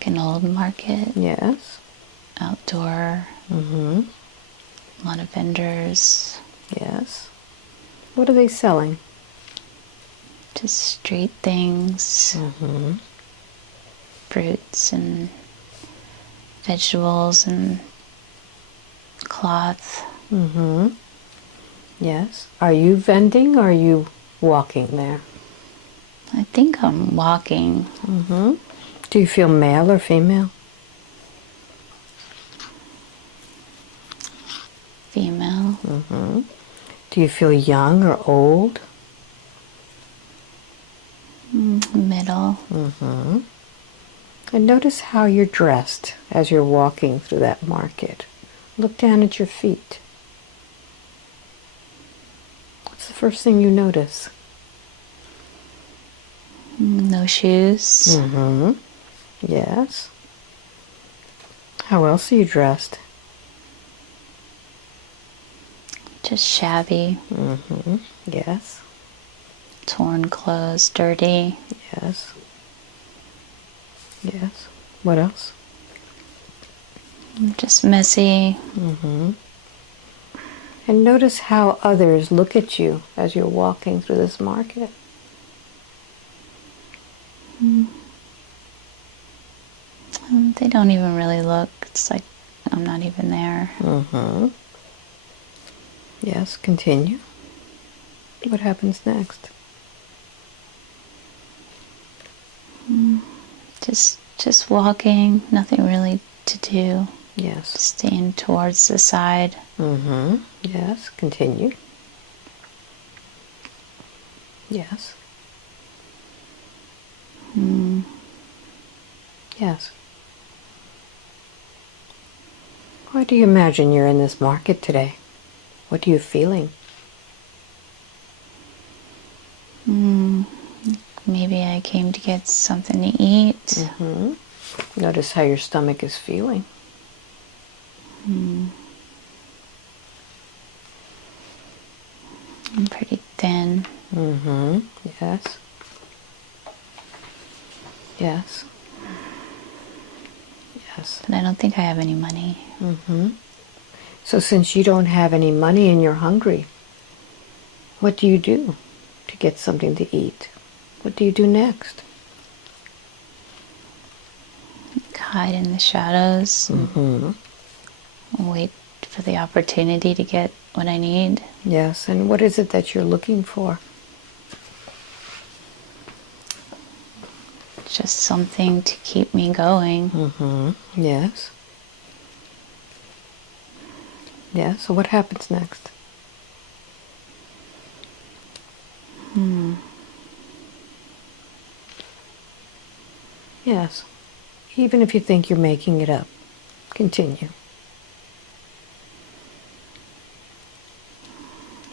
Like an old market. Yes. Outdoor. Mm-hmm. A lot of vendors. Yes. What are they selling? Just street things. Mm-hmm. Fruits and vegetables and cloth. Mm-hmm. Yes. Are you vending or are you walking there? I think I'm walking. Mm-hmm. Do you feel male or female? Female. Mm-hmm. Do you feel young or old? Middle. Mm-hmm. And notice how you're dressed as you're walking through that market. Look down at your feet. What's the first thing you notice? No shoes. Mm-hmm. Yes. How else are you dressed? Just shabby. Mm-hmm. Yes. Torn clothes. Dirty. Yes. Yes. What else? Just messy. Mm-hmm. And notice how others look at you as you're walking through this market. They don't even really look. It's like I'm not even there. Mm-hmm. Yes, continue. What happens next? Just walking. Nothing really to do. Yes. Staying towards the side. Mm-hmm. Yes, continue. Yes. Yes. Why do you imagine you're in this market today? What are you feeling? Maybe I came to get something to eat. Mm-hmm. Notice how your stomach is feeling. I'm pretty thin. Mm-hmm. Yes. Yes. Yes. But I don't think I have any money. Mm-hmm. So since you don't have any money and you're hungry, what do you do to get something to eat? What do you do next? Hide in the shadows. Mm-hmm. And wait for the opportunity to get what I need. Yes, and what is it that you're looking for? Just something to keep me going. Mm-hmm. Yes. Yes, so what happens next? Yes. Even if you think you're making it up, continue.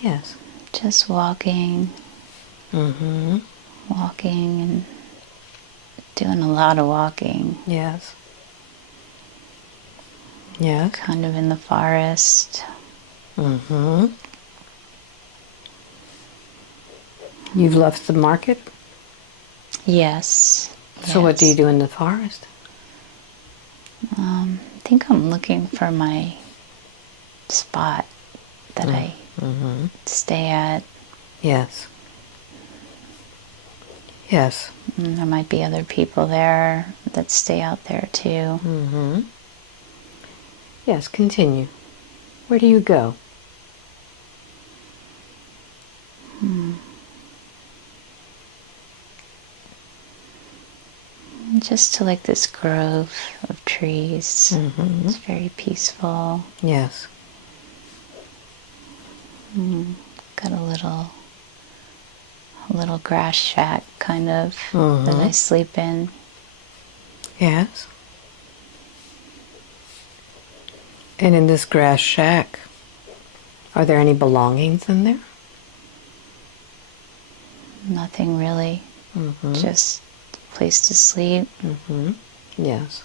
Yes. Just walking. Mm-hmm. Walking and doing a lot of walking. Yes. Yes. Kind of in the forest. Mm-hmm. You've left the market? Yes. So what do you do in the forest? I think I'm looking for my spot that I stay at. Yes. Yes. And there might be other people there that stay out there too. Mm-hmm. Yes, continue. Where do you go? Just to like this grove of trees. Mm-hmm. It's very peaceful. Yes. Got a little grass shack kind of that I sleep in. Yes. And in this grass shack, are there any belongings in there? Nothing really. Just a place to sleep. Mm-hmm. Yes.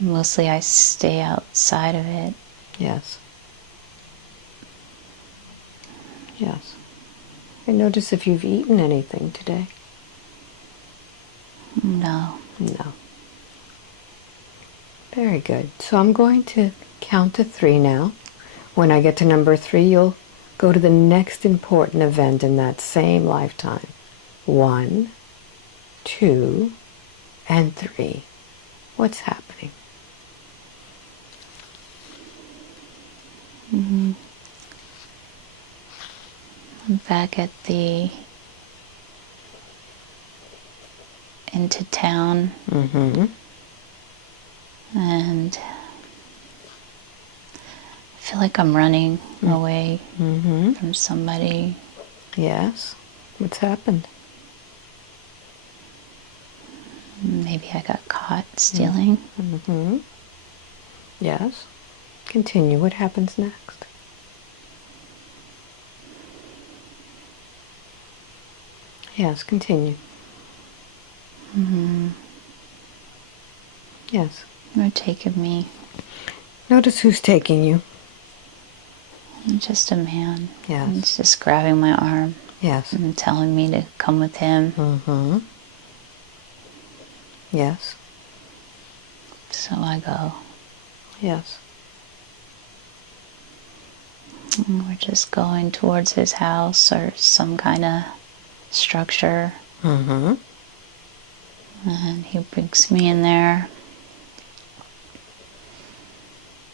Mostly I stay outside of it. Yes. Yes. And notice if you've eaten anything today. No. No. Very good. So I'm going to count to 3 now. When I get to number 3, you'll go to the next important event in that same lifetime. 1, 2, and 3. What's happening? I'm back at the into town. And I feel like I'm running away from somebody. Yes. What's happened? Maybe I got caught stealing. Yes. Continue. What happens next? Yes, continue. Yes. They're taking me. Notice who's taking you. I'm just a man. Yes. He's just grabbing my arm Yes. and telling me to come with him. Yes. So I go. Yes. And we're just going towards his house or some kind of structure. And he brings me in there.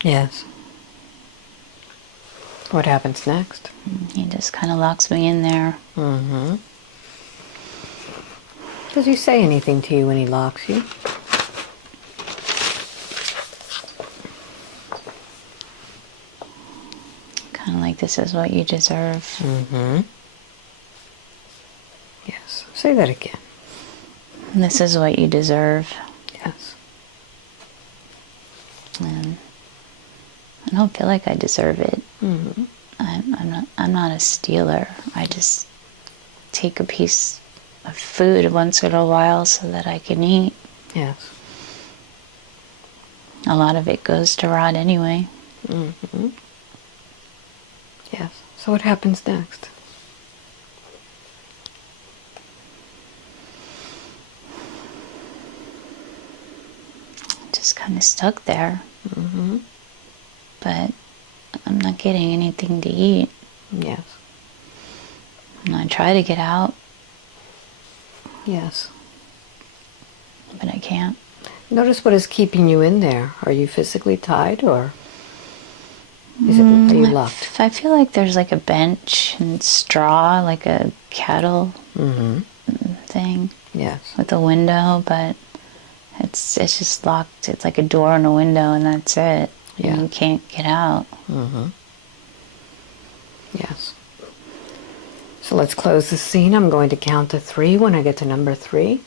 Yes. What happens next? He just kind of locks me in there. Does he say anything to you when he locks you? Kind of like, this is what you deserve. Yes. Say that again. This is what you deserve. Yes. And I don't feel like I deserve it. I'm not a stealer. I just take a piece of food once in a while so that I can eat. Yes. A lot of it goes to rot anyway. Yes. So what happens next? Just kind of stuck there. But I'm not getting anything to eat. Yes. And I try to get out, Yes. but I can't. Notice what is keeping you in there. Are you physically tied, or are you locked? I feel like there's like a bench and straw, like a cattle thing. Yes. With a window, but it's just locked. It's like a door and a window, and that's it. Yeah. And you can't get out. Yes. So let's close the scene. I'm going to count to 3. When I get to number 3,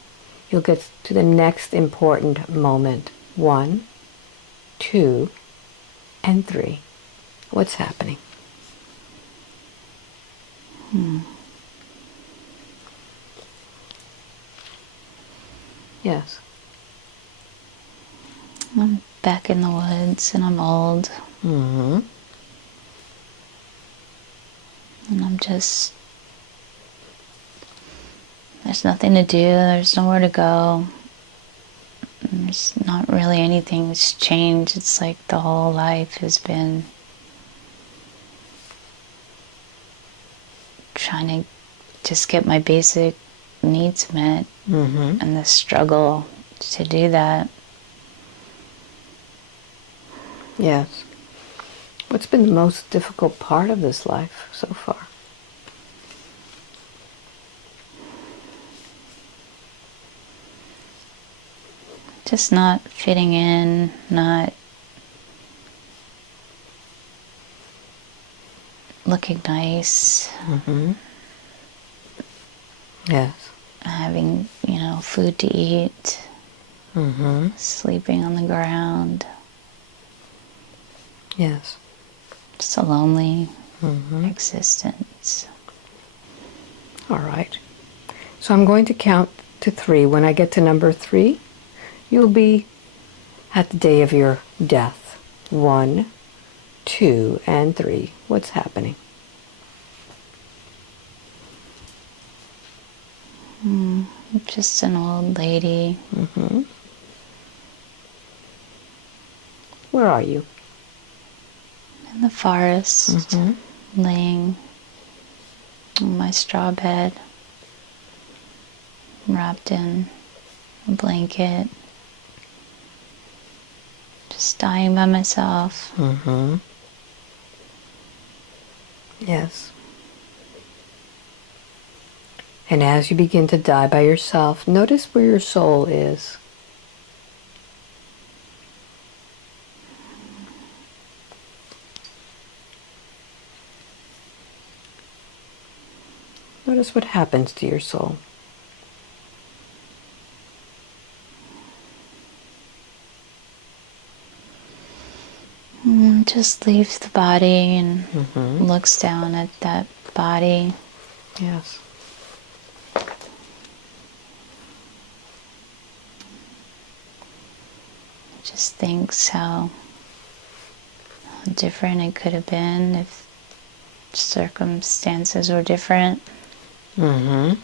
you'll get to the next important moment. 1, 2, and 3. What's happening? Yes. I'm back in the woods, and I'm old. And I'm just... There's nothing to do. There's nowhere to go. There's not really anything that's changed. It's like the whole life has been trying to just get my basic needs met. And the struggle to do that. Yes. What's been the most difficult part of this life so far? Just not fitting in, not looking nice, Yes. having, food to eat, sleeping on the ground. Yes. Just a lonely existence. All right. So I'm going to count to 3. When I get to number 3, you'll be at the day of your death. 1, 2, and 3. What's happening? Just an old lady. Mm-hmm. Where are you? In the forest, Mm-hmm. laying on my straw bed, wrapped in a blanket, just dying by myself. Mm-hmm. Yes. And as you begin to die by yourself, notice where your soul is. Notice what happens to your soul. Just leaves the body and Mm-hmm. looks down at that body. Yes. Just thinks how different it could have been if circumstances were different. Mm-hmm.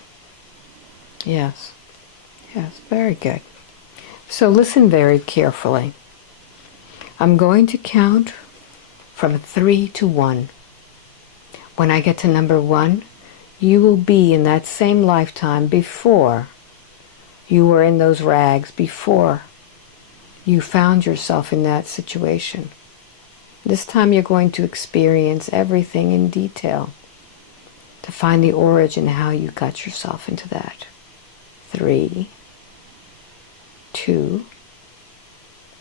Yes. Yes, very good. So listen very carefully. I'm going to count from 3 to 1. When I get to number 1, you will be in that same lifetime before you were in those rags, before you found yourself in that situation. This time you're going to experience everything in detail to find the origin, how you got yourself into that. 3, 2,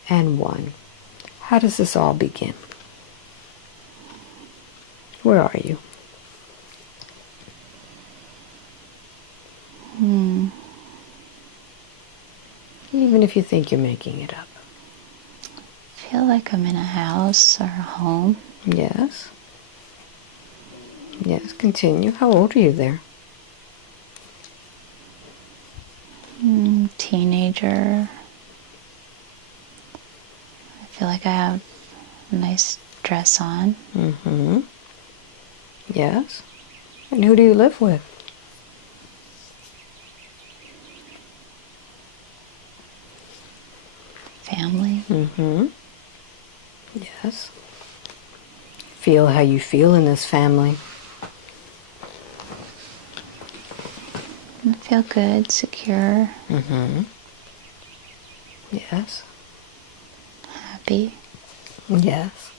and 1. How does this all begin? Where are you? Even if you think you're making it up. I feel like I'm in a house or a home. Yes. Yes, continue. How old are you there? Teenager. I feel like I have a nice dress on. Mm-hmm. Yes. And who do you live with? Family. Mm-hmm. Yes. Feel how you feel in this family. I feel good, secure, Mm-hmm. Yes. happy. Yes.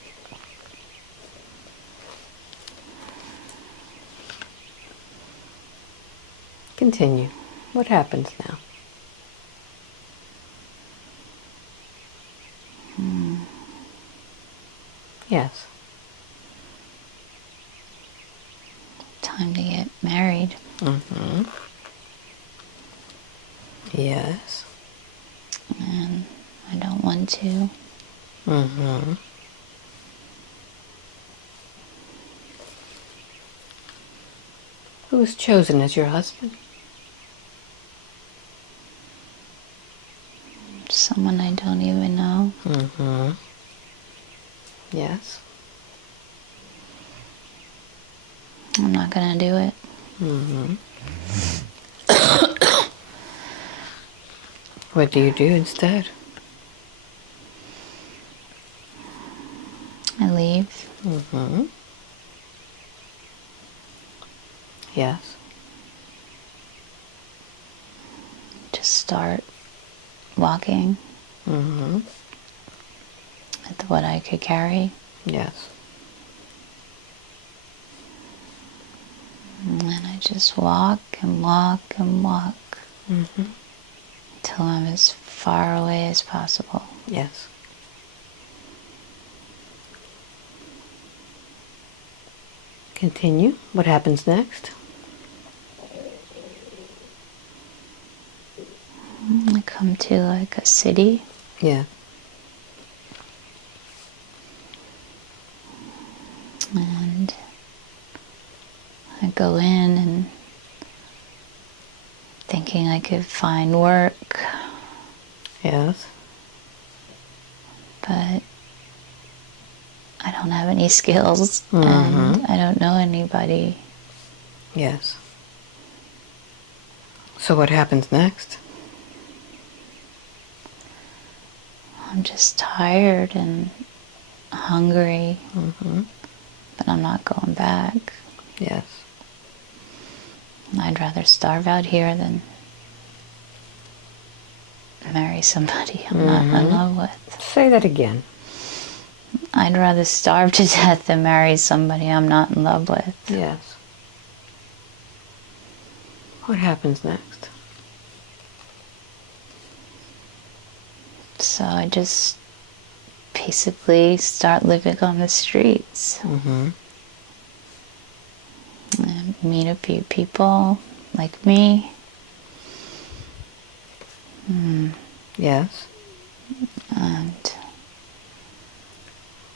Continue. What happens now? Yes. Time to get married. Mm-hmm. Yes. And I don't want to. Mm-hmm. Who was chosen as your husband? Someone I don't even know. Mm-hmm. Yes. I'm not gonna do it. Mm-hmm. What do you do instead? I leave. Mm-hmm. Yes. Just start walking Mm-hmm. with what I could carry. Yes. And then I just walk and walk and walk Mm-hmm. until I'm as far away as possible. Yes. Continue. What happens next? I come to like a city. Yeah. And I go in and thinking I could find work, Yes. but I don't have any skills Mm-hmm. and I don't know anybody. Yes. So what happens next? I'm just tired and hungry, but I'm not going back. Yes. I'd rather starve out here than marry somebody I'm not in love with. Say that again. I'd rather starve to death than marry somebody I'm not in love with. Yes. What happens next? So I just basically start living on the streets. And meet a few people like me. Yes. And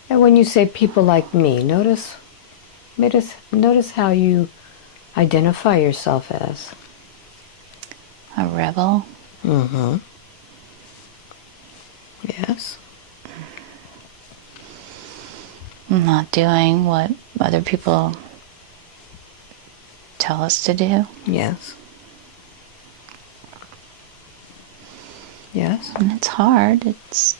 when you say people like me, notice how you identify yourself as. a rebel. Yes. Not doing what other people tell us to do. Yes. Yes. And it's hard. It's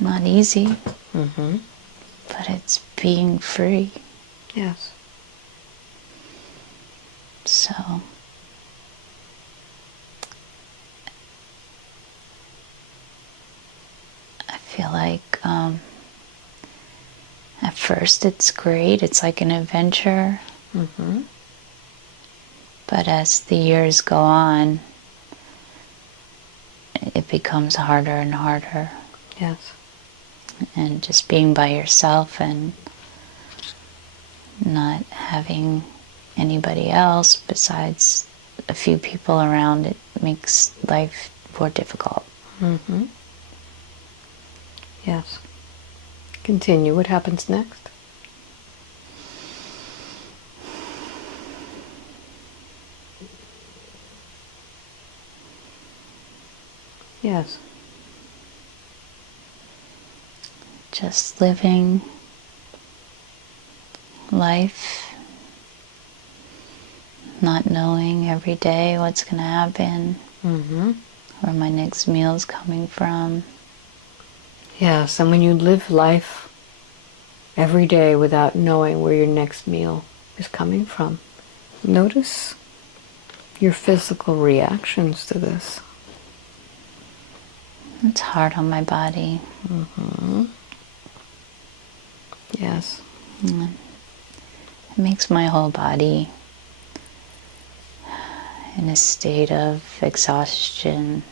not easy. But it's being free. Yes. So I feel like at first it's great. It's like an adventure. But as the years go on, it becomes harder and harder. Yes. And just being by yourself and not having anybody else besides a few people around, it makes life more difficult. Yes. Continue. What happens next? Yes. Just living life, not knowing every day what's going to happen, where my next meal's coming from. Yes, and when you live life every day without knowing where your next meal is coming from, notice your physical reactions to this. It's hard on my body. Yes. It makes my whole body in a state of exhaustion.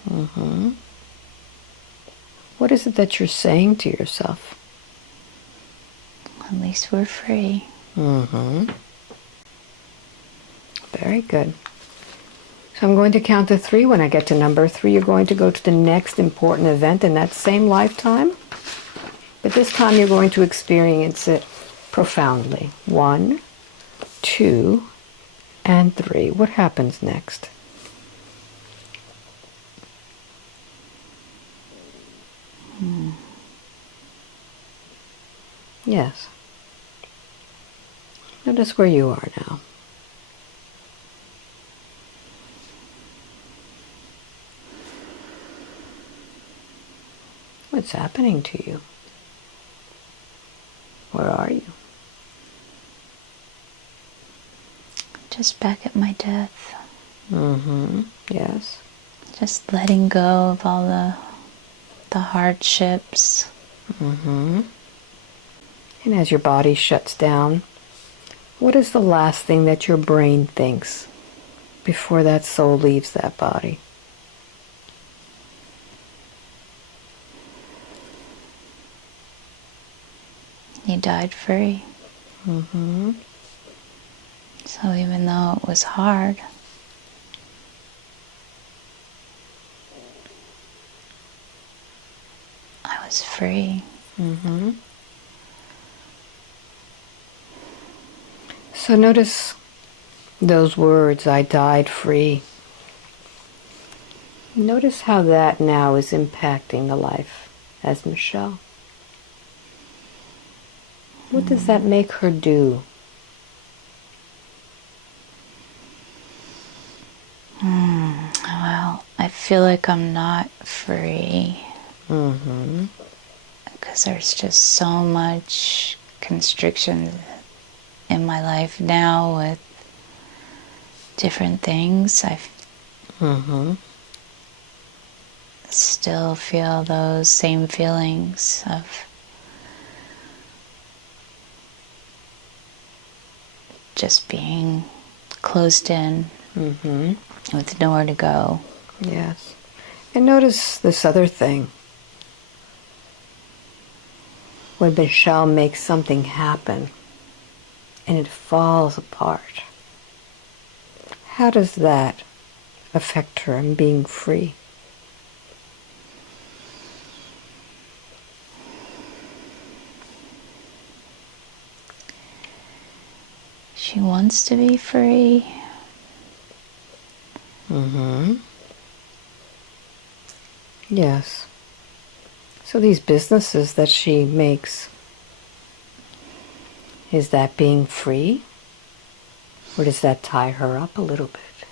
What is it that you're saying to yourself? At least we're free. Very good. So I'm going to count to 3. When I get to number 3, you're going to go to the next important event in that same lifetime. But this time you're going to experience it profoundly. 1, 2, and 3. What happens next? Yes. Notice where you are now. What's happening to you? Where are you? Just back at my death. Yes. Just letting go of all the hardships. And as your body shuts down, what is the last thing that your brain thinks before that soul leaves that body? He died free. So even though it was hard, I was free. So notice those words, I died free. Notice how that now is impacting the life as Michelle. What does that make her do? feel like I'm not free. Mm-hmm. Because there's just so much constriction in my life now with different things. I Mm-hmm. still feel those same feelings of just being closed in Mm-hmm. with nowhere to go. Yes. And notice this other thing. When Michelle makes something happen and it falls apart, how does that affect her in being free? She wants to be free. Mm-hmm. Yes. So these businesses that she makes, is that being free? Or does that tie her up a little bit?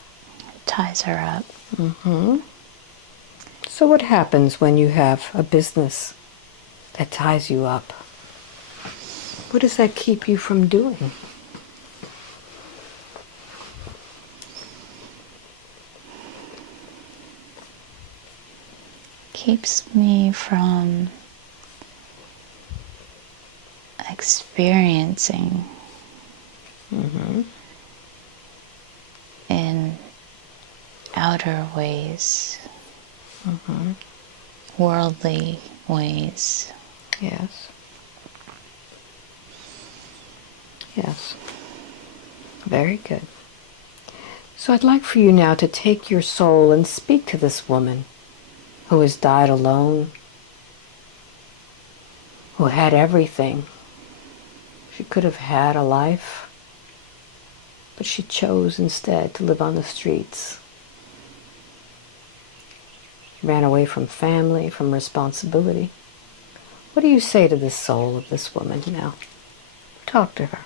It ties her up. Mm-hmm. So what happens when you have a business that ties you up? What does that keep you from doing? Keeps me from experiencing Mm-hmm. in outer ways, Mm-hmm. worldly ways. Yes. Yes. Very good. So I'd like for you now to take your soul and speak to this woman who has died alone, who had everything. She could have had a life, but she chose instead to live on the streets. She ran away from family, from responsibility. What do you say to the soul of this woman now? Talk to her.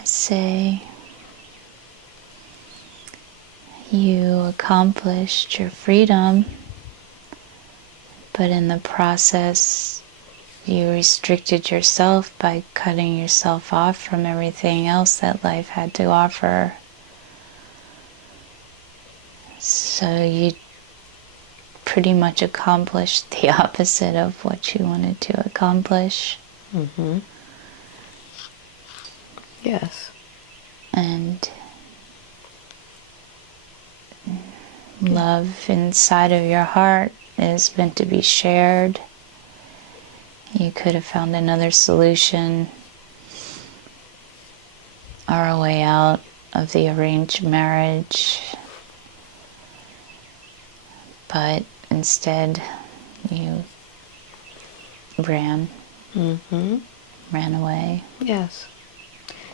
I say, you accomplished your freedom, but in the process, you restricted yourself by cutting yourself off from everything else that life had to offer. So you pretty much accomplished the opposite of what you wanted to accomplish. Mm-hmm. Yes. And love inside of your heart is meant to be shared. You could have found another solution or a way out of the arranged marriage, but instead you ran away. Yes.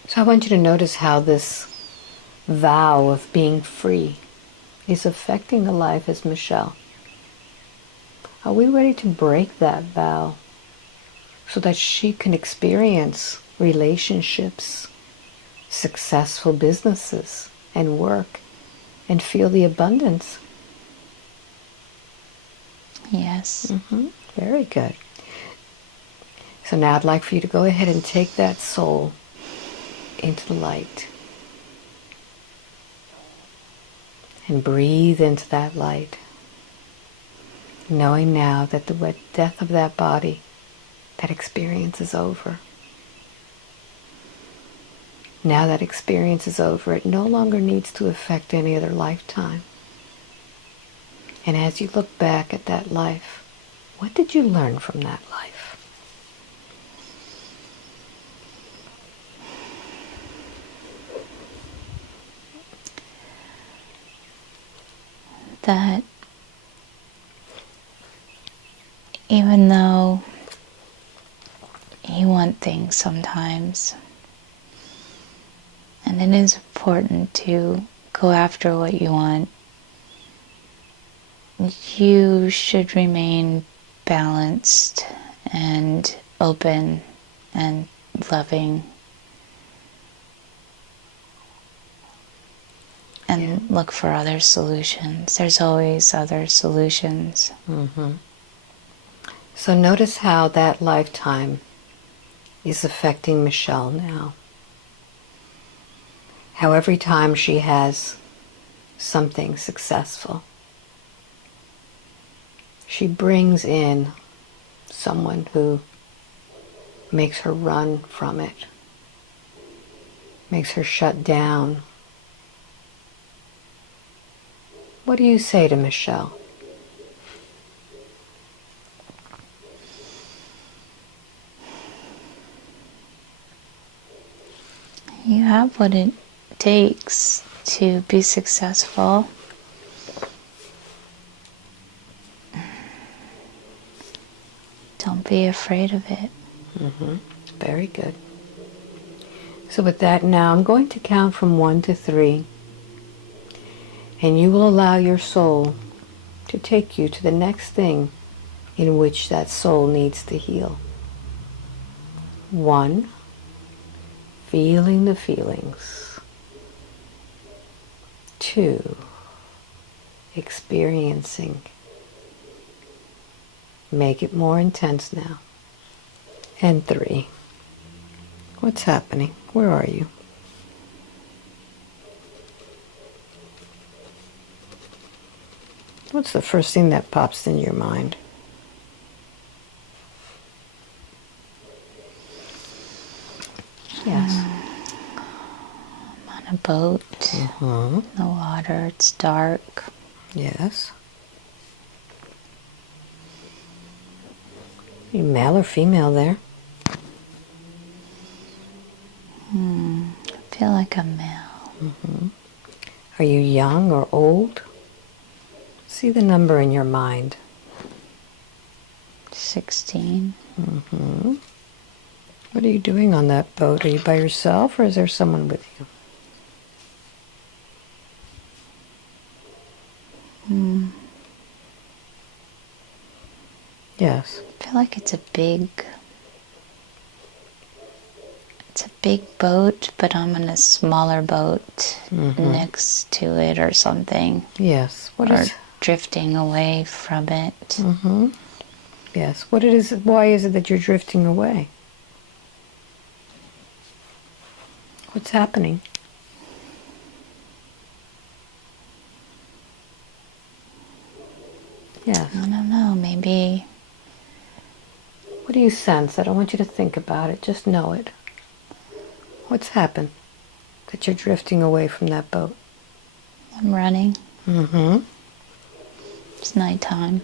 So I want you to notice how this vow of being free is affecting the life as Michelle. Are we ready to break that vow so that she can experience relationships, successful businesses, and work, and feel the abundance? Yes. Very good. So now I'd like for you to go ahead and take that soul into the light. And breathe into that light. Knowing now that the death of that body, that experience is over. Now that experience is over, it no longer needs to affect any other lifetime. And as you look back at that life, what did you learn from that life? That even though you want things sometimes, and it is important to go after what you want, you should remain balanced and open and loving and look for other solutions. There's always other solutions. So notice how that lifetime is affecting Michelle now. How every time she has something successful, she brings in someone who makes her run from it, makes her shut down. What do you say to Michelle? You have what it takes to be successful. Don't be afraid of it. Very good. So with that now, I'm going to count from 1 to 3. And you will allow your soul to take you to the next thing in which that soul needs to heal. 1, feeling the feelings. 2, experiencing. Make it more intense now. And 3, what's happening? Where are you? What's the first thing that pops in your mind? Yes. I'm on a boat. In the water. It's dark. Yes. Are you male or female there? I feel like I'm male. Are you young or old? See the number in your mind. 16. What are you doing on that boat? Are you by yourself or is there someone with you? Yes. I feel like it's a big boat, but I'm in a smaller boat next to it or something. Yes. What or is? drifting away from it. Yes. What it is? Why is it that you're drifting away? What's happening? Yes. I don't know, maybe What do you sense? I don't want you to think about it. Just know it. What's happened that you're drifting away from that boat? I'm running. It's nighttime.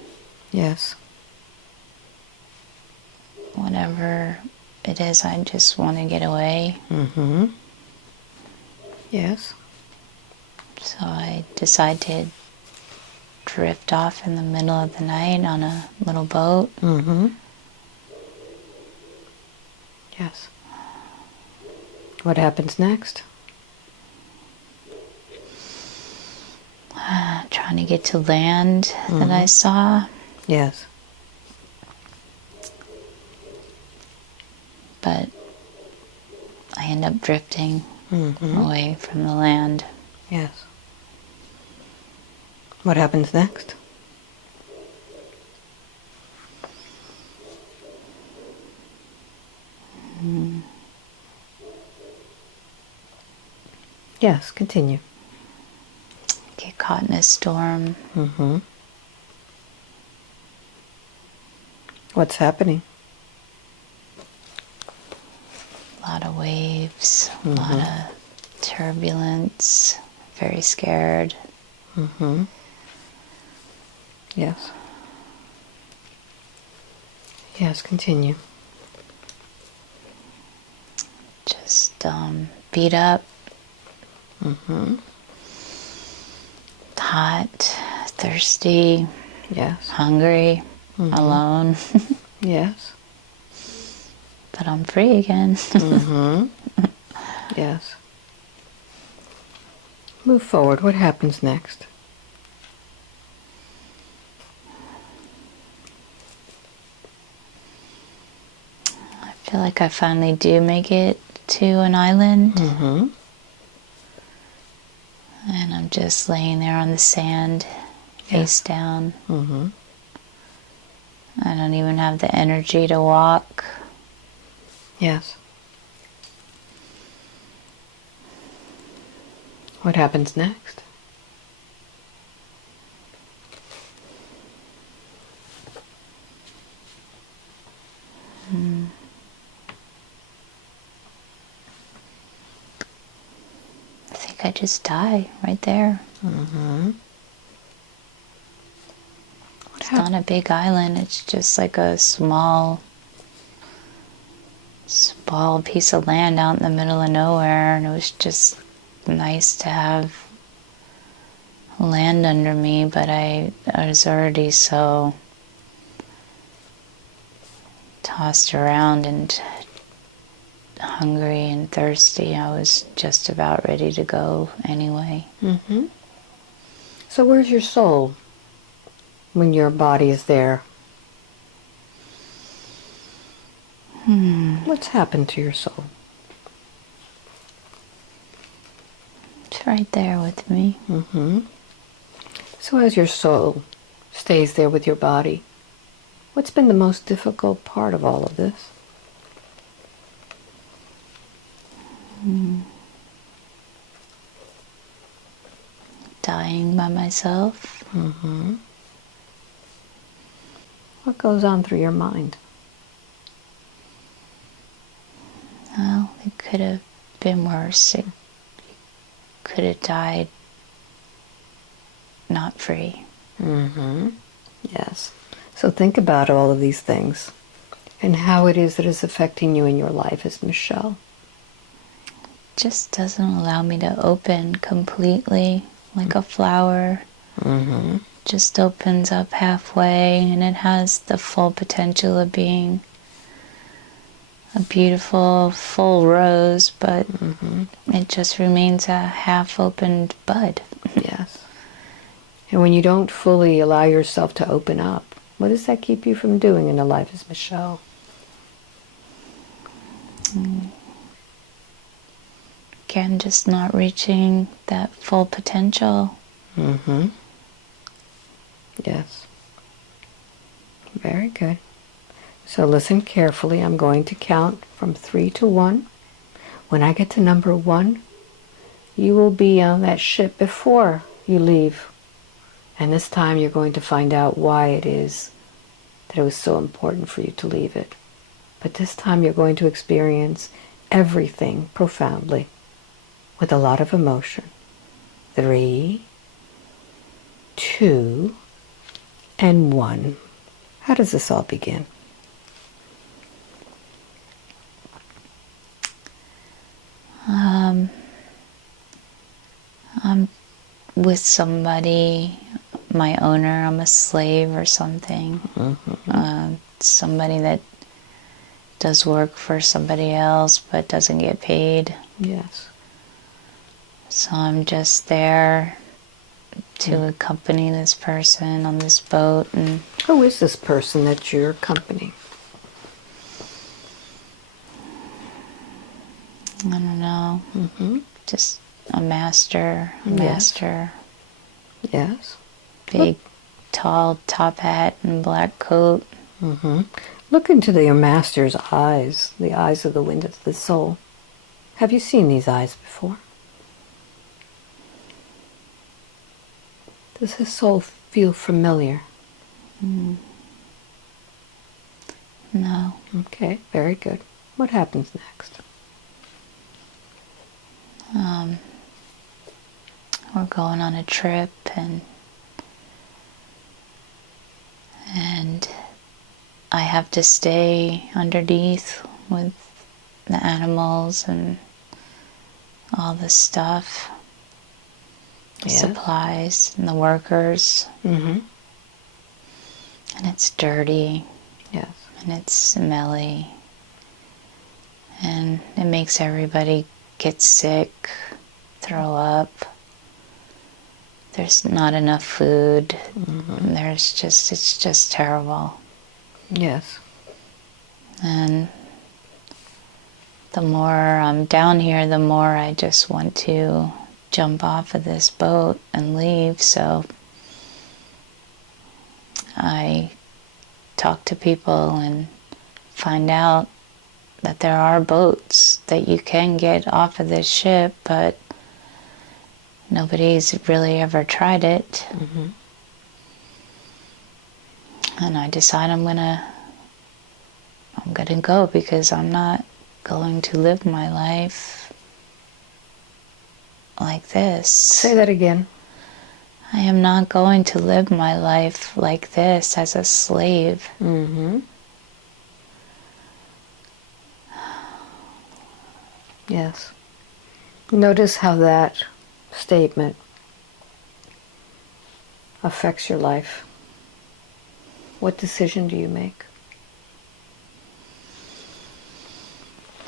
Yes. Whatever it is, I just want to get away. Yes. So I decide to drift off in the middle of the night on a little boat. Yes. What happens next? Trying to get to land that I saw, Yes. but I end up drifting away from the land. Yes. What happens next? Yes, continue. Get caught in a storm. What's happening? A lot of waves, a lot of turbulence. Very scared. Yes. Yes, continue. Just beat up. Hot, thirsty, Yes. hungry, alone. Yes. But I'm free again. Yes. Move forward. What happens next? I feel like I finally do make it to an island. And I'm just laying there on the sand, face down. Mm-hmm. I don't even have the energy to walk. Yes. What happens next? I think I just die right there. Mm-hmm. It's not a big island. It's just like a small piece of land out in the middle of nowhere, and it was just nice to have land under me, but I was already so tossed around and hungry and thirsty. I was just about ready to go anyway. Mm-hmm. So where's your soul when your body is there? What's happened to your soul? It's right there with me. Mm-hmm. So as your soul stays there with your body, what's been the most difficult part of all of this? Dying by myself. Mm-hmm. What goes on through your mind? Well, it could have been worse. It could have died not free. Mm-hmm. Yes. So think about all of these things and how it is that is affecting you in your life as Michelle. Just doesn't allow me to open completely like a flower. Mm-hmm. Just opens up halfway, and it has the full potential of being a beautiful full rose, but it just remains a half-opened bud. Yes. And when you don't fully allow yourself to open up, what does that keep you from doing in a life as Michelle? Again, just not reaching that full potential. Mm-hmm. Yes. Very good. So listen carefully. I'm going to count from 3 to 1. When I get to number 1, you will be on that ship before you leave. And this time you're going to find out why it is that it was so important for you to leave it. But this time you're going to experience everything profoundly with a lot of emotion. 3, 2, and 1. How does this all begin? I'm with somebody, my owner, I'm a slave or something. Somebody that does work for somebody else but doesn't get paid. Yes. So I'm just there to accompany this person on this boat. And Who is this person that you're accompanying? I don't know, just a master, Yes. Yes. big, tall top hat and black coat. Look into your master's eyes, the eyes of the wind of the soul. Have you seen these eyes before? Does his soul feel familiar? No. Okay, very good. What happens next? We're going on a trip, and I have to stay underneath with the animals and all the stuff, the Yes. supplies and the workers. Mm-hmm. And it's dirty Yes. and it's smelly, and it makes everybody get sick, throw up. There's not enough food. And it's just terrible. Yes. And the more I'm down here, the more I just want to jump off of this boat and leave, so I talk to people and find out that there are boats that you can get off of this ship, but nobody's really ever tried it. Mm-hmm. And I decide I'm gonna go, because I'm not going to live my life like this. Say that again. I am not going to live my life like this as a slave. Mm-hmm. Yes. Notice how that statement affects your life. What decision do you make?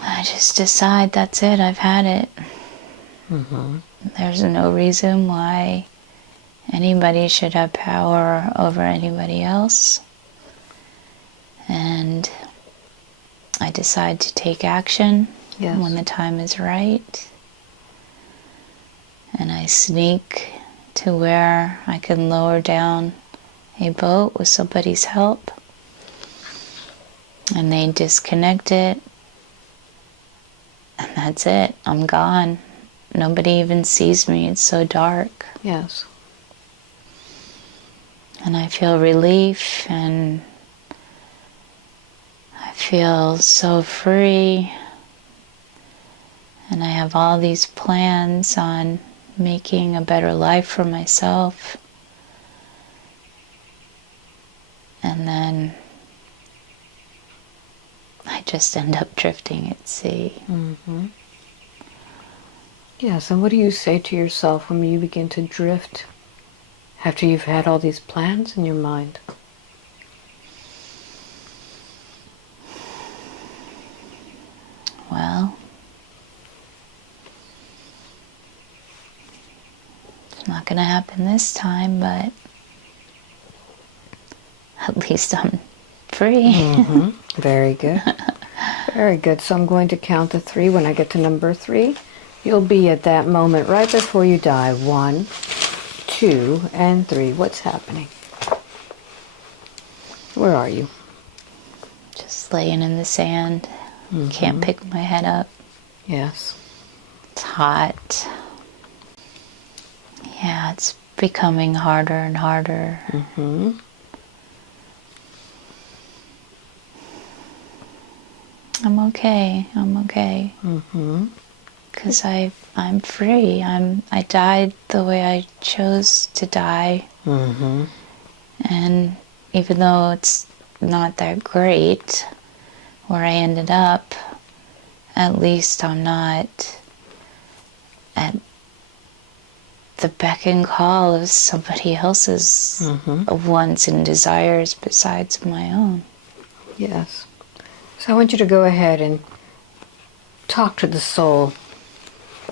I just decide that's it, I've had it. Mm-hmm. There's no reason why anybody should have power over anybody else. And I decide to take action when the time is right. And I sneak to where I can lower down a boat with somebody's help. And they disconnect it. And that's it. I'm gone. Nobody even sees me. It's so dark. Yes. And I feel relief, and I feel so free. And I have all these plans on making a better life for myself. And then I just end up drifting at sea. Mm-hmm. Yes, and what do you say to yourself when you begin to drift after you've had all these plans in your mind? Well, it's not going to happen this time, but at least I'm free. Mm-hmm. Very good. Very good. So I'm going to count to 3. When I get to number 3, you'll be at that moment right before you die. 1, 2, and 3. What's happening? Where are you? Just laying in the sand. Mm-hmm. Can't pick my head up. Yes. It's hot. Yeah, it's becoming harder and harder. Mm-hmm. I'm okay. I'm okay. Mm-hmm. Because I'm free. I died the way I chose to die. Mm-hmm. And even though it's not that great where I ended up, at least I'm not at the beck and call of somebody else's wants and desires besides my own. Yes. So I want you to go ahead and talk to the soul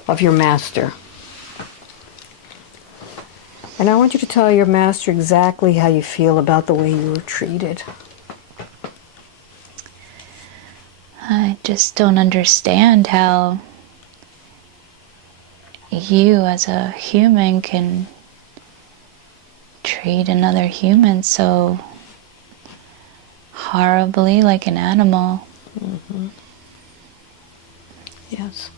of your master. And I want you to tell your master exactly how you feel about the way you were treated. I just don't understand how you as a human can treat another human so horribly, like an animal. Mm-hmm. Yes.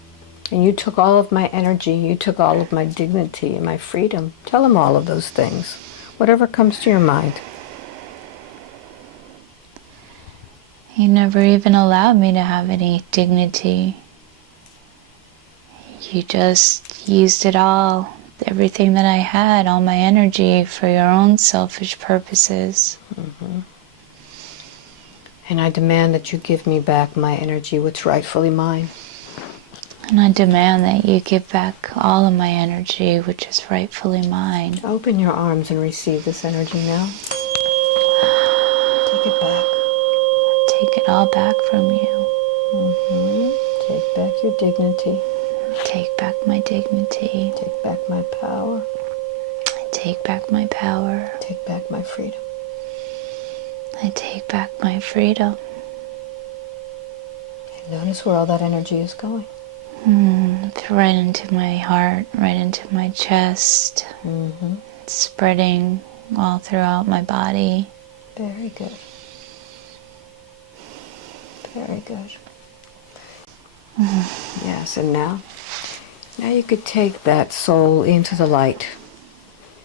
And you took all of my energy, you took all of my dignity and my freedom. Tell him all of those things. Whatever comes to your mind. You never even allowed me to have any dignity. You just used it all, everything that I had, all my energy, for your own selfish purposes. Mm-hmm. And I demand that you give me back my energy, what's rightfully mine. And I demand that you give back all of my energy, which is rightfully mine. Open your arms and receive this energy now. Take it back. Take it all back from you. Mm-hmm. Take back your dignity. Take back my dignity. Take back my power. I take back my power. Take back my freedom. I take back my freedom. And notice where all that energy is going. Right into my heart, right into my chest, spreading all throughout my body. Very good. Very good. Yes, and now you could take that soul into the light,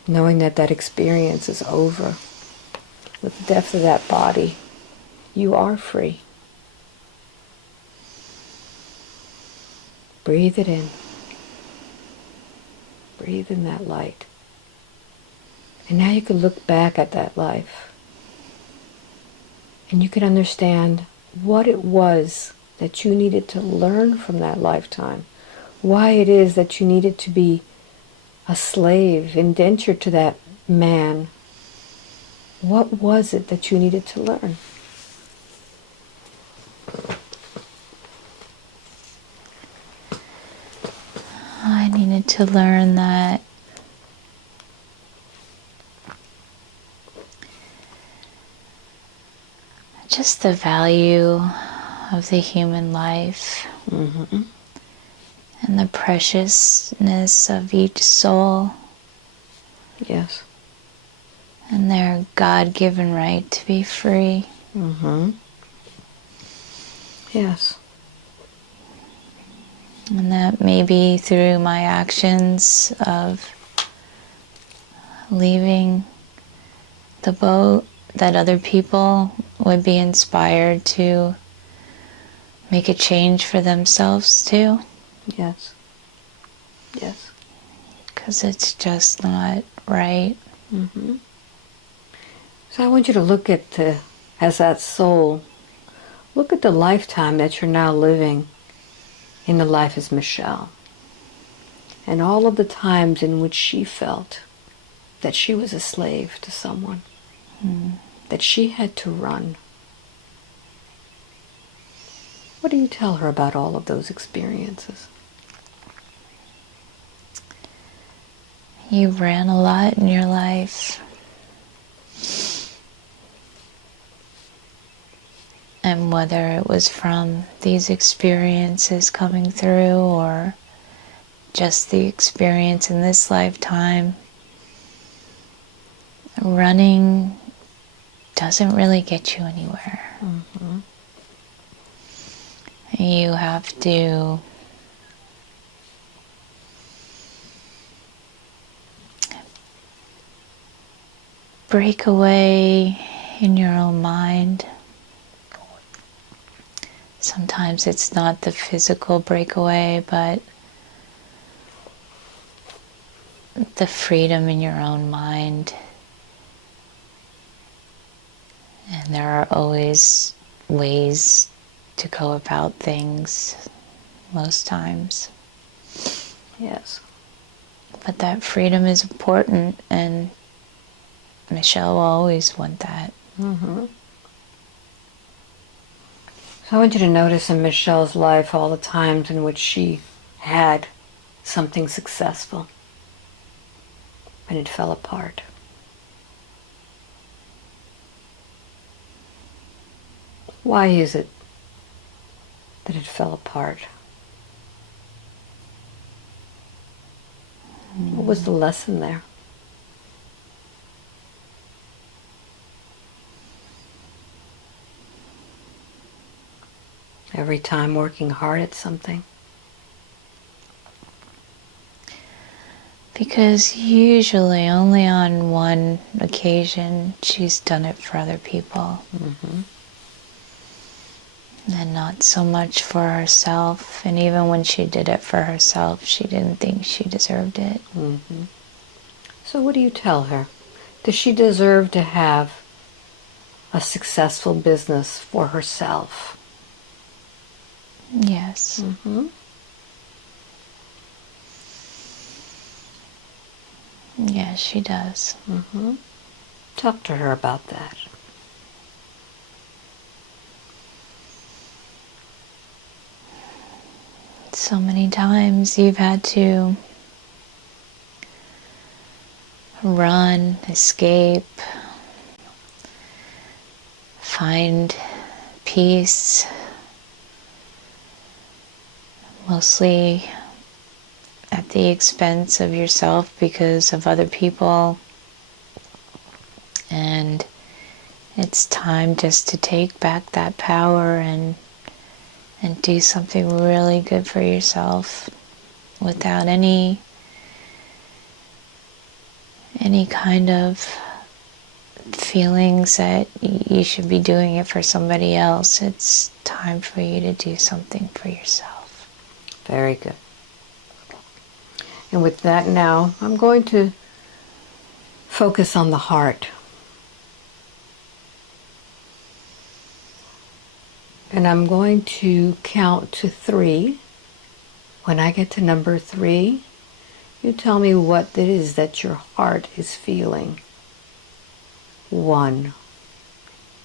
knowing that that experience is over. With the depth of that body, you are free. Breathe it in. Breathe in that light. And now you can look back at that life. And you can understand what it was that you needed to learn from that lifetime. Why it is that you needed to be a slave, indentured to that man. What was it that you needed to learn? I needed to learn that just the value of the human life and the preciousness of each soul. Yes. And their God-given right to be free. Yes. And that maybe through my actions of leaving the boat, that other people would be inspired to make a change for themselves too. Yes. Yes. Because it's just not right. So I want you to look at as that soul, look at the lifetime that you're now living in the life as Michelle. And all of the times in which she felt that she was a slave to someone, that she had to run. What do you tell her about all of those experiences? You ran a lot in your life. And whether it was from these experiences coming through or just the experience in this lifetime, running doesn't really get you anywhere. You have to break away in your own mind. Sometimes it's not the physical breakaway, but the freedom in your own mind. And there are always ways to go about things, most times. Yes. But that freedom is important, and Michelle will always want that. So I want you to notice in Michelle's life all the times in which she had something successful and it fell apart. Why is it that it fell apart? What was the lesson there? Every time working hard at something. Because usually only on one occasion she's done it for other people. And not so much for herself. And even when she did it for herself, she didn't think she deserved it. So what do you tell her? Does she deserve to have a successful business for herself? Yes. Yes, she does. Talk to her about that. So many times you've had to run, escape, find peace mostly at the expense of yourself because of other people. And it's time just to take back that power and do something really good for yourself without any kind of feelings that you should be doing it for somebody else. It's time for you to do something for yourself. Very good. And with that now, I'm going to focus on the heart. And I'm going to count to 3. When I get to number 3, you tell me what it is that your heart is feeling. 1.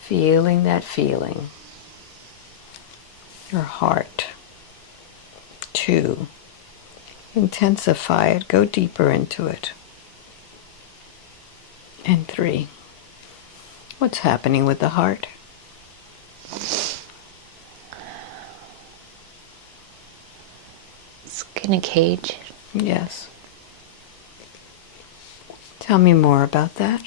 Feeling that feeling. Your heart. 2. Intensify it. Go deeper into it. And 3. What's happening with the heart? It's in a cage. Yes. Tell me more about that.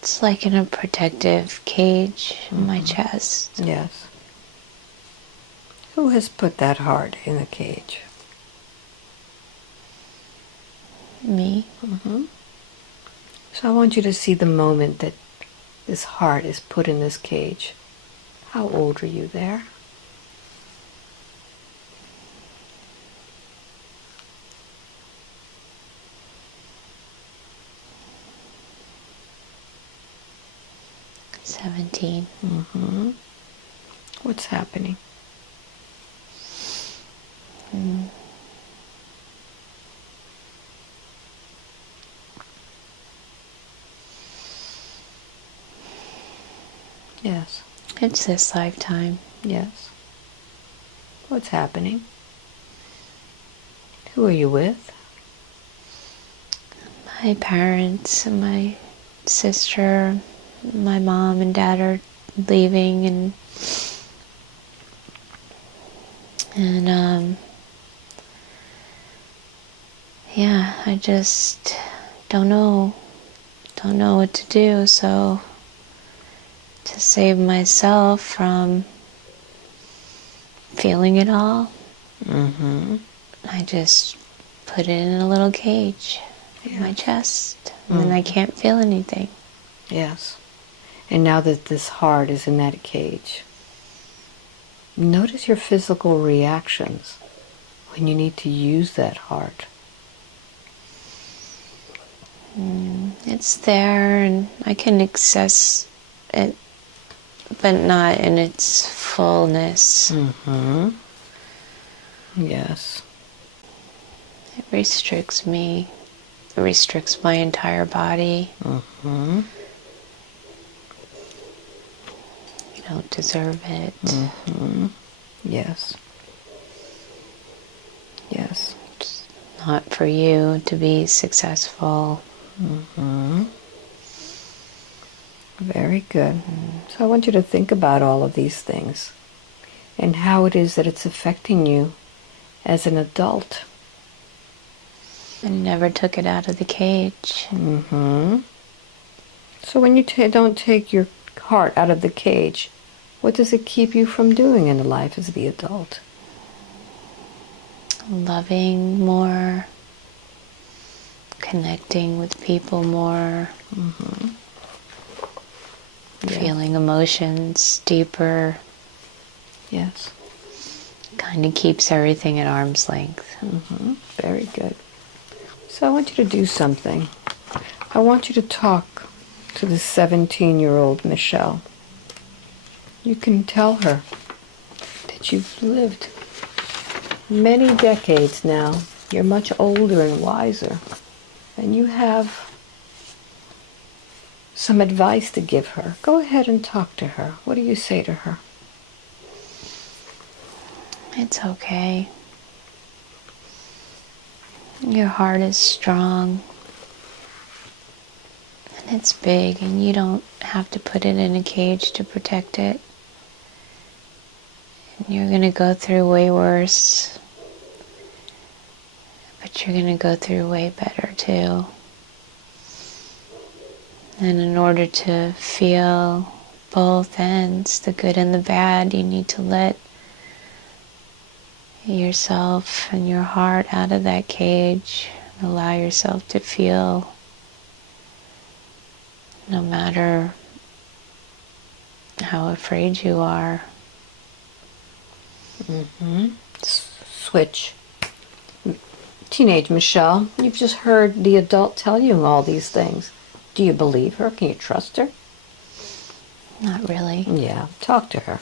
It's like in a protective cage in my chest. Yes. Who has put that heart in a cage? Me. So I want you to see the moment that this heart is put in this cage. How old are you there? "17. What's happening? Yes. It's this lifetime. Yes. What's happening? Who are you with? My parents and my sister, my mom and dad are leaving, and yeah, I just don't know what to do. So to save myself from feeling it all, I just put it in a little cage in my chest, and then I can't feel anything. Yes. And now that this heart is in that cage, notice your physical reactions when you need to use that heart. It's there, and I can access it, but not in its fullness. Yes. It restricts me. It restricts my entire body. You don't deserve it. Yes. Yes. It's not for you to be successful. Very good. So I want you to think about all of these things and how it is that it's affecting you as an adult. I never took it out of the cage. So when you don't take your heart out of the cage, what does it keep you from doing in life as the adult? Loving more, connecting with people more, feeling emotions deeper. Yes. Kind of keeps everything at arm's length. Very good. So I want you to do something. I want you to talk to the 17-year-old Michelle. You can tell her that you've lived many decades now. You're much older and wiser. And you have some advice to give her. Go ahead and talk to her. What do you say to her? It's okay. Your heart is strong. And it's big, and you don't have to put it in a cage to protect it. You're going to go through way worse, but you're going to go through way better too. And in order to feel both ends, the good and the bad, you need to let yourself and your heart out of that cage. Allow yourself to feel, no matter how afraid you are. Switch. Teenage Michelle, you've just heard the adult tell you all these things. Do you believe her? Can you trust her? Not really. Yeah, talk to her.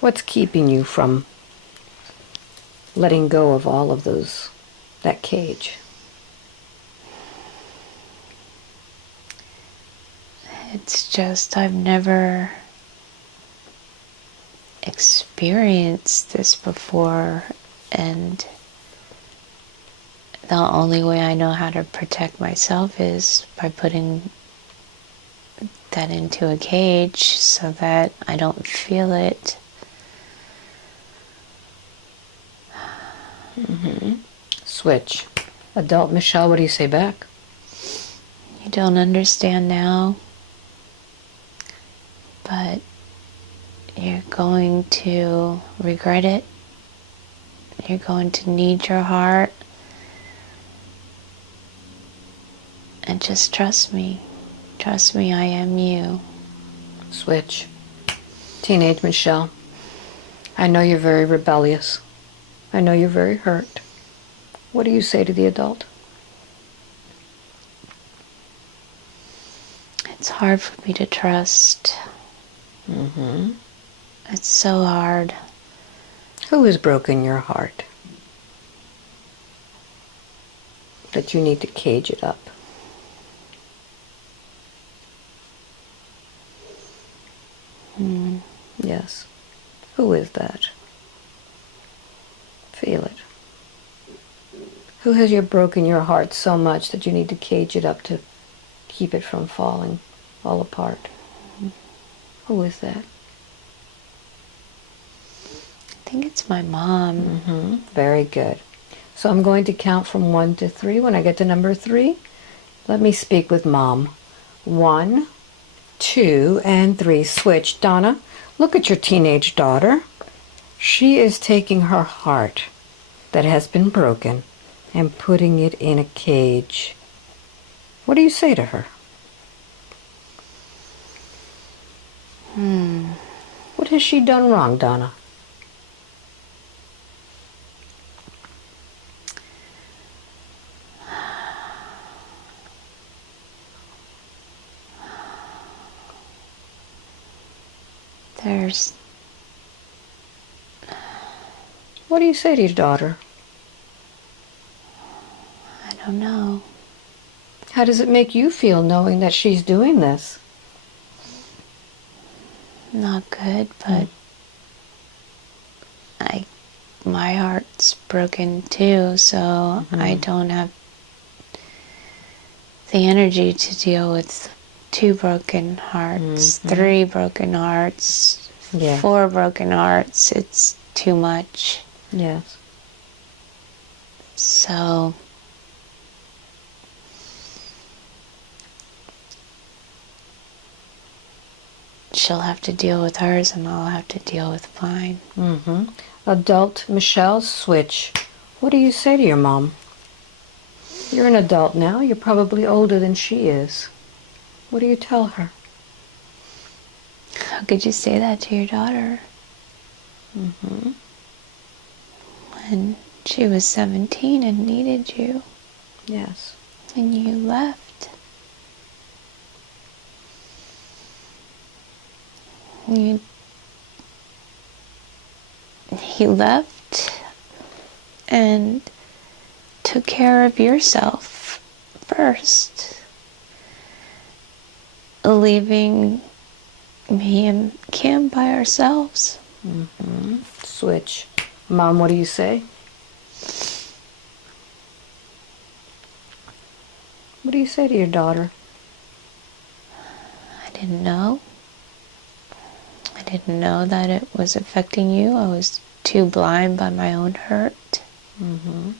What's keeping you from letting go of all of that cage? It's just I've never experienced this before, and the only way I know how to protect myself is by putting that into a cage so that I don't feel it. Switch. Adult Michelle, what do you say back? You don't understand now, but you're going to regret it. You're going to need your heart. And just trust me. Trust me, I am you. Switch. Teenage Michelle, I know you're very rebellious. I know you're very hurt. What do you say to the adult? It's hard for me to trust. It's so hard. Who has broken your heart that you need to cage it up? Yes. Who is that? Feel it. Who has broken your heart so much that you need to cage it up to keep it from falling all apart? Who is that? I think it's my mom. Very good. So I'm going to count from 1 to 3. When I get to number 3, let me speak with Mom. 1, 2, and 3. Switch. Donna, look at your teenage daughter. She is taking her heart that has been broken and putting it in a cage. What do you say to her? What has she done wrong, Donna? What do you say to your daughter? I don't know. How does it make you feel knowing that she's doing this? Not good, but my heart's broken too, so I don't have the energy to deal with 2 broken hearts, 3 broken hearts, 4 broken hearts. It's too much. Yes. So she'll have to deal with hers and I'll have to deal with mine. Adult Michelle, switch. What do you say to your mom? You're an adult now. You're probably older than she is. What do you tell her? How could you say that to your daughter? When she was 17 and needed you. Yes. And you left. He left and took care of yourself first, leaving me and Kim by ourselves. Switch. Mom, what do you say? What do you say to your daughter? I didn't know. I didn't know that it was affecting you. I was too blind by my own hurt. Mm-hmm.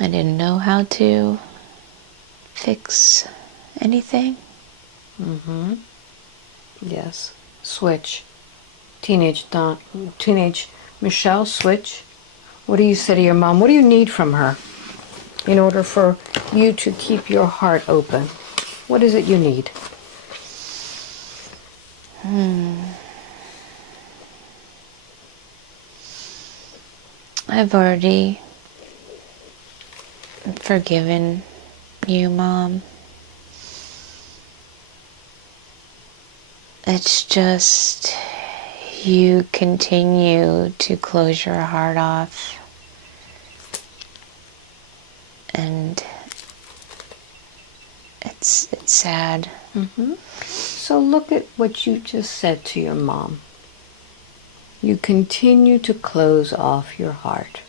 I didn't know how to fix anything. Mm-hmm. Yes. Switch. Teenage Michelle, switch. What do you say to your mom? What do you need from her in order for you to keep your heart open? What is it you need? I've already forgiven you, Mom. It's just you continue to close your heart off, and it's sad. Mm-hmm. So look at what you just said to your mom. You continue to close off your heart.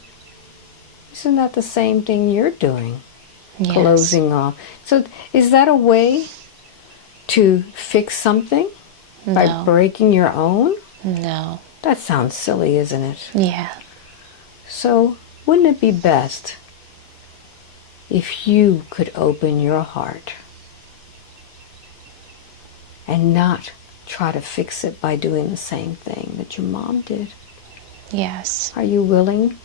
Isn't that the same thing you're doing? Yes. Closing off. So is that a way to fix something? By No. breaking your own? No. That sounds silly, isn't it? Yeah. So wouldn't it be best if you could open your heart and not try to fix it by doing the same thing that your mom did? Yes. Are you willing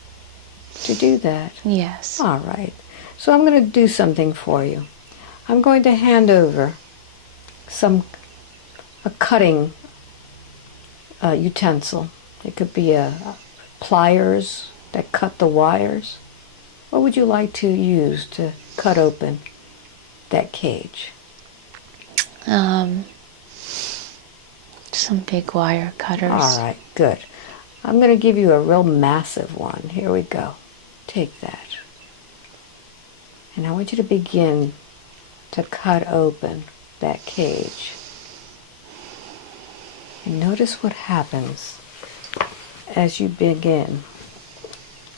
to do that? Yes. All right. So I'm going to do something for you. I'm going to hand over a cutting utensil. It could be a pliers that cut the wires. What would you like to use to cut open that cage? Some big wire cutters. All right, good. I'm going to give you a real massive one. Here we go. Take that. And I want you to begin to cut open that cage. And notice what happens as you begin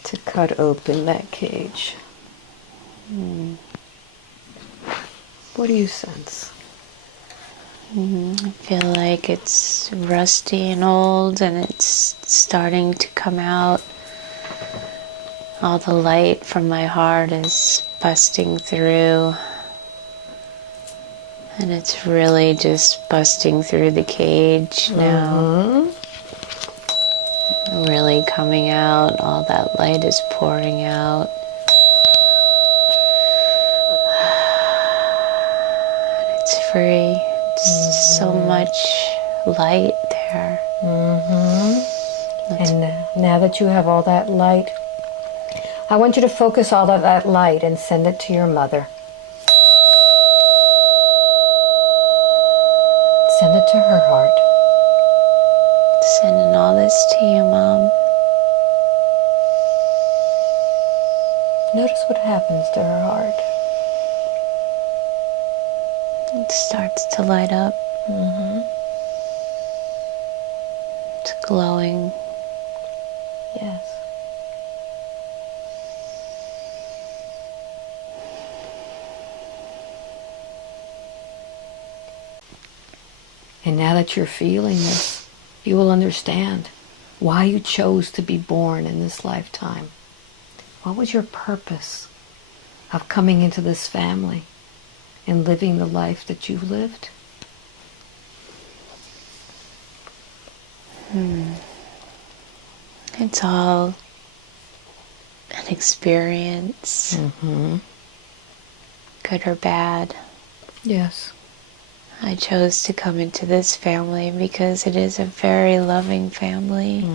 to cut open that cage. What do you sense? I feel like it's rusty and old, and it's starting to come out. All the light from my heart is busting through, and it's really just busting through the cage now. Really coming out. All that light is pouring out. It's free. It's so much light there. And now that you have all that light, I want you to focus all of that light and send it to your mother. Send it to her heart. Sending all this to you, Mom. Notice what happens to her heart. It starts to light up. It's glowing. Yes. And now that you're feeling this, you will understand why you chose to be born in this lifetime. What was your purpose of coming into this family and living the life that you've lived? It's all an experience, good or bad. Yes. I chose to come into this family because it is a very loving family.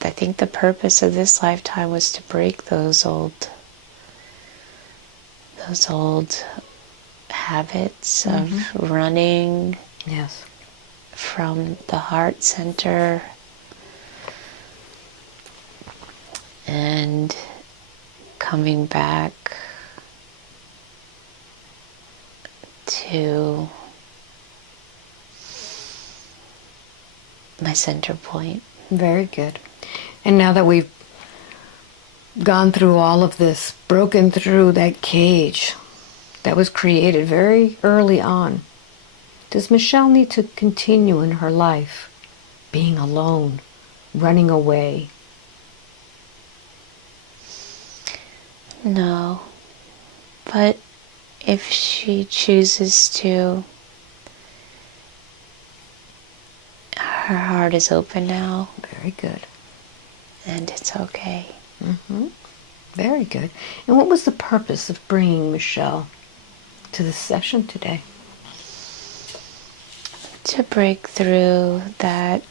I think the purpose of this lifetime was to break those old habits of running Yes. from the heart center and coming back to my center point. Very good. And now that we've gone through all of this, broken through that cage that was created very early on, does Michelle need to continue in her life being alone, running away? No. But if she chooses to, her heart is open now. Very good. And it's okay. Mm-hmm. Very good. And what was the purpose of bringing Michelle to the session today? To break through that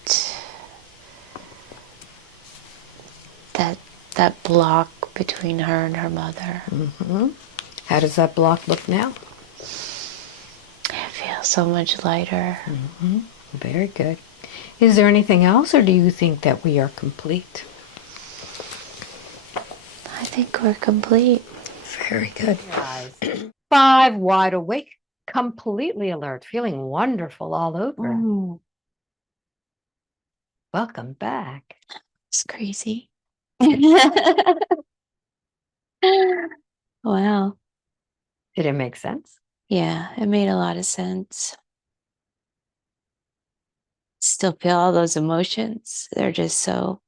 block between her and her mother. Mm-hmm. How does that block look now? I feel so much lighter. Mm-hmm. Very good. Is there anything else, or do you think that we are complete? I think we're complete. Very good. 5, wide awake, completely alert, feeling wonderful all over. Welcome back. It's crazy. Wow. Did it make sense? Yeah, it made a lot of sense. Still feel all those emotions. They're just so...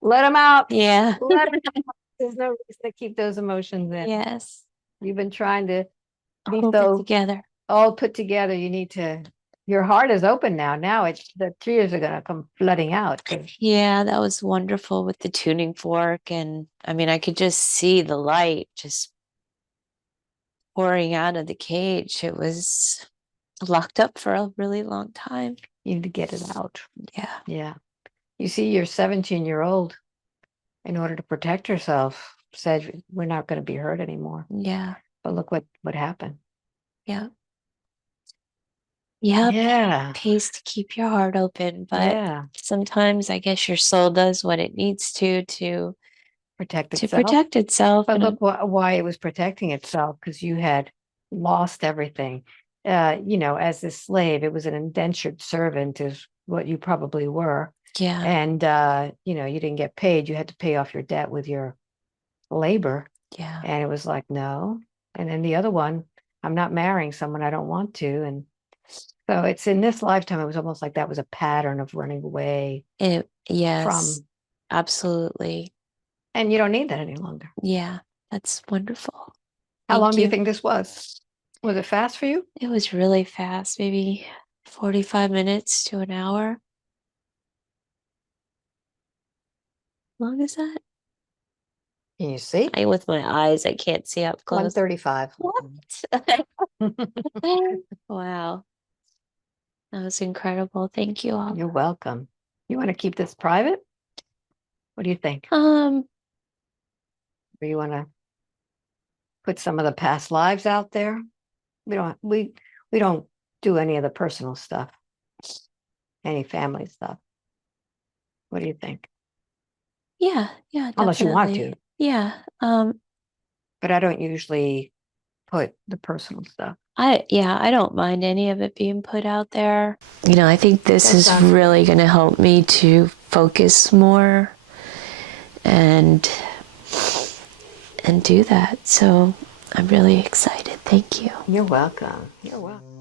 Let them out. Yeah. Let 'em out. There's no reason to keep those emotions in. Yes. You've been trying to be Hold it together. all put together. You need to, your heart is open now. Now it's, the tears are going to come flooding out. Yeah, that was wonderful with the tuning fork. And I mean, I could just see the light just pouring out of the cage. It was locked up for a really long time. You need to get it out. Yeah. Yeah. You see, your 17-year-old, in order to protect herself, said, we're not going to be hurt anymore. Yeah. But look what happened. Yeah. Yep. Yeah. Pays to keep your heart open, but Yeah. sometimes I guess your soul does what it needs to Protect to itself. protect itself. But And look why it was protecting itself, because you had lost everything. As a slave, it was an indentured servant, is what you probably were. yeah, And, you didn't get paid. You had to pay off your debt with your labor. yeah, And it was like, no. And then the other one, I'm not marrying someone I don't want to. And so it's in this lifetime, it was almost like that was a pattern of running away yes, from, absolutely. and you don't need that any longer. Yeah, that's wonderful. How long Thank do you think this was? Was it fast for you? It was really fast, maybe 45 minutes to an hour. How long is that? Can you see? With my eyes, I can't see up close. 135. What? Wow. That was incredible. Thank you all. You're welcome. You want to keep this private? What do you think? Um, Or you want to put some of the past lives out there? We don't do any of the personal stuff, any family stuff. What do you think? yeah, definitely. Unless you want to. Yeah. But I don't usually put the personal stuff. I don't mind any of it being put out there. I think this is really going to help me to focus more and do that. So I'm really excited. Thank you. You're welcome. You're welcome.